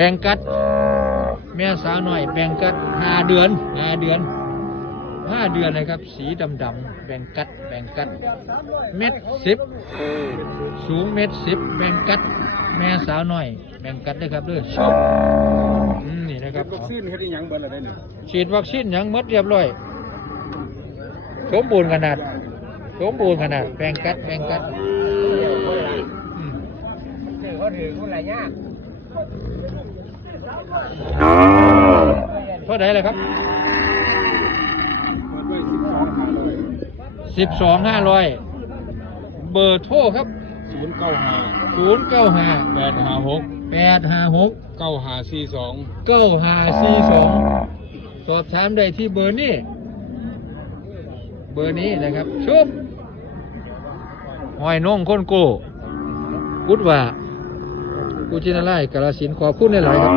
บ่งกัดแม่สาวหน่อยแบ่งกัด5 เดือนนะครับสีดำแบ่งกัด1.10 mสูง1.10 m แบ่งกัดแม่สาวหน่อยแบ่งกัดได้ครับเด้อนี่นะครับฉีดวัคซีนยังหมดเรียบร้อยสมบูรณ์ขนาดแบ่งกัดเขาถือคนไรยากเท่าไหร่เลยครับ12,500เบอร์โทรครับ095 856 9542สอบถามได้ที่เบอร์นี้นะครับชุบหอยน้องคนโกกุดว่ากุจินาไลกาฬสินธุ์ขอบคุณหลายๆครับ